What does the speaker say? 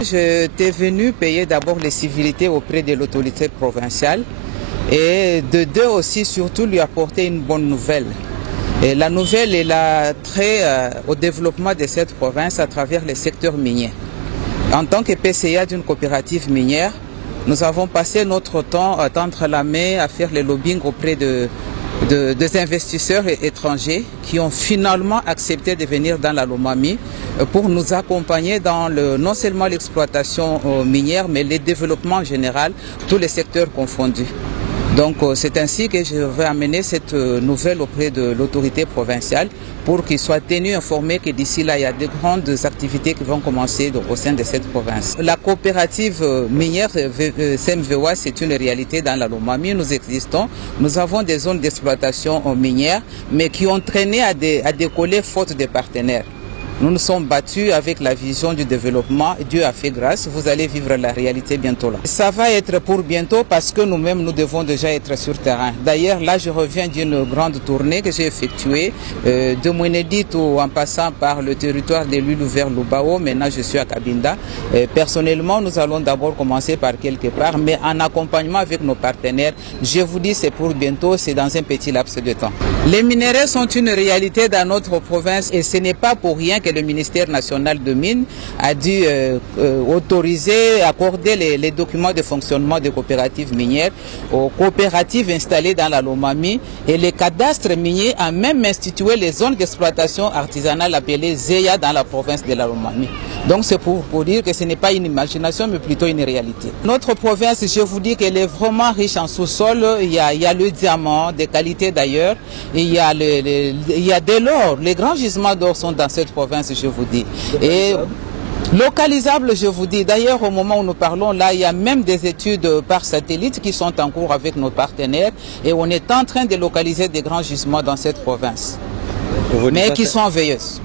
J'étais venu payer d'abord les civilités auprès de l'autorité provinciale et de deux aussi surtout lui apporter une bonne nouvelle. Et la nouvelle est l'attrait au développement de cette province à travers les secteurs miniers. En tant que PCA d'une coopérative minière, nous avons passé notre temps à tendre la main, à faire le lobbying auprès des investisseurs étrangers qui ont finalement accepté de venir dans la Lomami pour nous accompagner dans non seulement l'exploitation minière, mais le développement en général, tous les secteurs confondus. Donc c'est ainsi que je vais amener cette nouvelle auprès de l'autorité provinciale pour qu'ils soient tenus informés que d'ici là, il y a de grandes activités qui vont commencer au sein de cette province. La coopérative minière CMVOA, c'est une réalité dans la Lomami. Nous existons. Nous avons des zones d'exploitation minière, mais qui ont traîné à décoller faute de partenaires. Nous nous sommes battus avec la vision du développement. Dieu a fait grâce. Vous allez vivre la réalité bientôt là. Ça va être pour bientôt parce que nous-mêmes, nous devons déjà être sur terrain. D'ailleurs, là, je reviens d'une grande tournée que j'ai effectuée de Mwenedito en passant par le territoire de l'île vers Lubao. Maintenant, je suis à Cabinda. Personnellement, nous allons d'abord commencer par quelque part, mais en accompagnement avec nos partenaires. Je vous dis, c'est pour bientôt, c'est dans un petit laps de temps. Les minerais sont une réalité dans notre province et ce n'est pas pour rien que le ministère national de mines a dû autoriser, accorder les documents de fonctionnement des coopératives minières aux coopératives installées dans la Lomami, et le cadastre minier a même institué les zones d'exploitation artisanale appelées ZEA dans la province de la Lomami. Donc c'est pour dire que ce n'est pas une imagination mais plutôt une réalité. Notre province, je vous dis qu'elle est vraiment riche en sous-sol. Il y a le diamant, de qualité d'ailleurs, il y a de l'or. Les grands gisements d'or sont dans cette province, je vous dis. Et localisable, je vous dis. D'ailleurs, au moment où nous parlons, là, il y a même des études par satellite qui sont en cours avec nos partenaires et on est en train de localiser des grands gisements dans cette province, mais qui sont veilleuses.